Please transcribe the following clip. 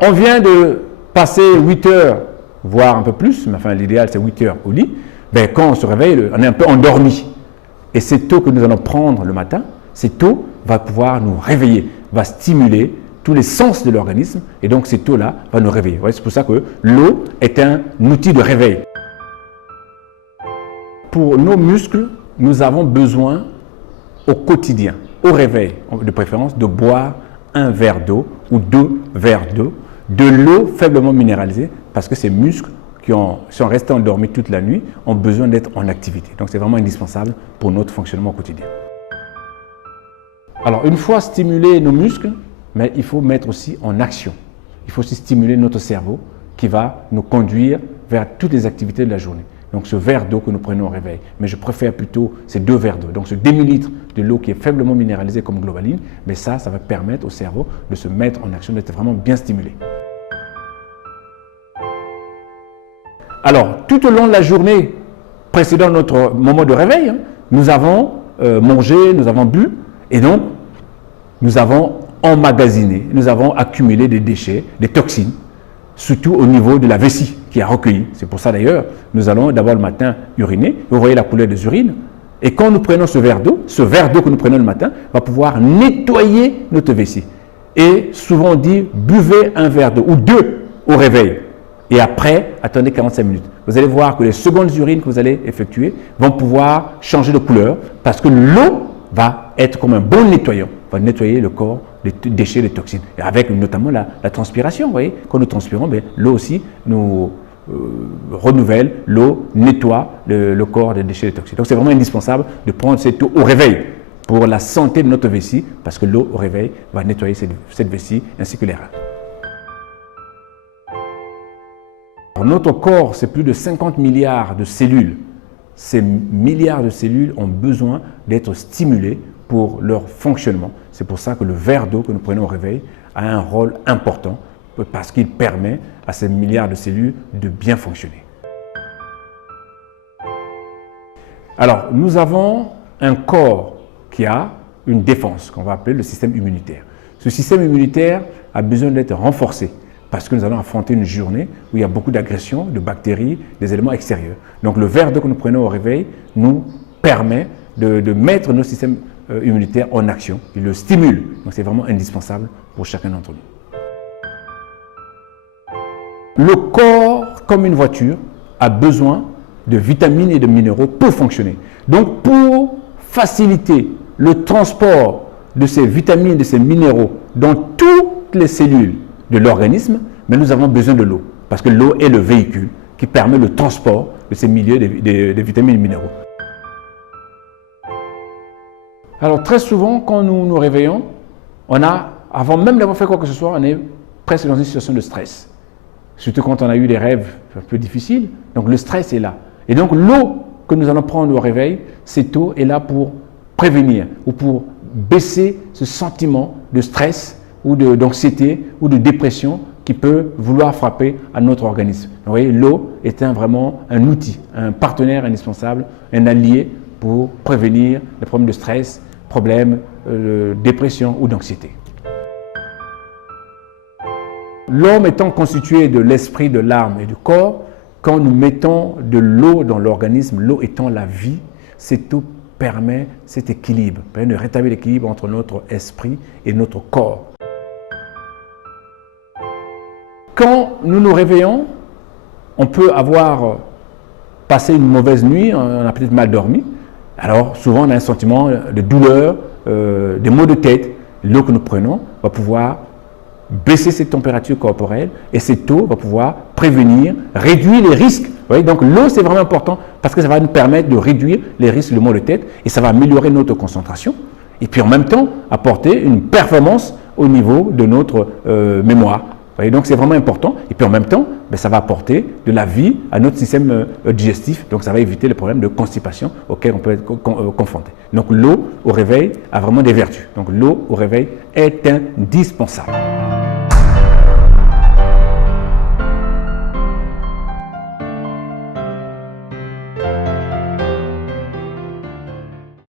On vient de passer 8 heures, voire un peu plus, mais enfin l'idéal c'est 8 heures au lit. Ben, quand on se réveille, on est un peu endormi. Et cette eau que nous allons prendre le matin, cette eau va pouvoir nous réveiller, va stimuler tous les sens de l'organisme. Et donc cette eau-là va nous réveiller. C'est pour ça que l'eau est un outil de réveil. Pour nos muscles, nous avons besoin au quotidien, au réveil, de préférence, de boire un verre d'eau ou 2 verres d'eau, de l'eau faiblement minéralisée, parce que ces muscles qui sont restés endormis toute la nuit ont besoin d'être en activité. Donc c'est vraiment indispensable pour notre fonctionnement au quotidien. Alors une fois stimulés nos muscles, mais il faut mettre aussi en action. Il faut aussi stimuler notre cerveau qui va nous conduire vers toutes les activités de la journée. Donc ce verre d'eau que nous prenons au réveil, mais je préfère plutôt ces 2 verres d'eau. Donc ce demi-litre de l'eau qui est faiblement minéralisée comme globaline, mais ça va permettre au cerveau de se mettre en action, d'être vraiment bien stimulé. Alors, tout au long de la journée précédant notre moment de réveil, nous avons mangé, nous avons bu, et donc nous avons emmagasiné, nous avons accumulé des déchets, des toxines, surtout au niveau de la vessie qui a recueilli. C'est pour ça d'ailleurs, nous allons d'abord le matin uriner. Vous voyez la couleur des urines. Et quand nous prenons ce verre d'eau que nous prenons le matin va pouvoir nettoyer notre vessie. Et souvent on dit, buvez un verre d'eau ou 2 au réveil. Et après, attendez 45 minutes. Vous allez voir que les secondes urines que vous allez effectuer vont pouvoir changer de couleur parce que l'eau va être comme un bon nettoyant, va nettoyer le corps des déchets, des toxines. Et avec notamment la transpiration, vous voyez, quand nous transpirons, l'eau aussi nous renouvelle, l'eau nettoie le corps des déchets, des toxines. Donc c'est vraiment indispensable de prendre cette eau au réveil pour la santé de notre vessie, parce que l'eau au réveil va nettoyer cette vessie ainsi que les reins. Notre corps, c'est plus de 50 milliards de cellules. Ces milliards de cellules ont besoin d'être stimulées pour leur fonctionnement. C'est pour ça que le verre d'eau que nous prenons au réveil a un rôle important parce qu'il permet à ces milliards de cellules de bien fonctionner. Alors, nous avons un corps qui a une défense qu'on va appeler le système immunitaire. Ce système immunitaire a besoin d'être renforcé parce que nous allons affronter une journée où il y a beaucoup d'agressions, de bactéries, des éléments extérieurs. Donc le verre d'eau que nous prenons au réveil nous permet de mettre nos systèmes immunitaires en action. Il le stimule. Donc c'est vraiment indispensable pour chacun d'entre nous. Le corps, comme une voiture, a besoin de vitamines et de minéraux pour fonctionner. Donc pour faciliter le transport de ces vitamines et de ces minéraux dans toutes les cellules de l'organisme, mais nous avons besoin de l'eau, parce que l'eau est le véhicule qui permet le transport de ces milieux des vitamines et minéraux. Alors très souvent, quand nous nous réveillons, avant même d'avoir fait quoi que ce soit, on est presque dans une situation de stress. Surtout quand on a eu des rêves un peu difficiles, donc le stress est là. Et donc l'eau que nous allons prendre au réveil, cette eau est là pour prévenir ou pour baisser ce sentiment de stress ou d'anxiété ou de dépression qui peut vouloir frapper à notre organisme. Vous voyez, l'eau est vraiment un outil, un partenaire indispensable, un allié pour prévenir les problèmes de stress, problèmes de dépression ou d'anxiété. L'homme étant constitué de l'esprit, de l'âme et du corps, quand nous mettons de l'eau dans l'organisme, l'eau étant la vie, cette eau permet cet équilibre, permet de rétablir l'équilibre entre notre esprit et notre corps. Quand nous nous réveillons, on peut avoir passé une mauvaise nuit, on a peut-être mal dormi. Alors souvent on a un sentiment de douleur, des maux de tête. L'eau que nous prenons va pouvoir baisser cette température corporelle et cette eau va pouvoir prévenir, réduire les risques. Vous voyez, donc l'eau c'est vraiment important parce que ça va nous permettre de réduire les risques de maux de tête et ça va améliorer notre concentration et puis en même temps apporter une performance au niveau de notre mémoire. Vous voyez, donc c'est vraiment important et puis en même temps ça va apporter de la vie à notre système digestif, donc ça va éviter les problèmes de constipation auxquels on peut être confronté. Donc l'eau au réveil a vraiment des vertus, donc l'eau au réveil est indispensable.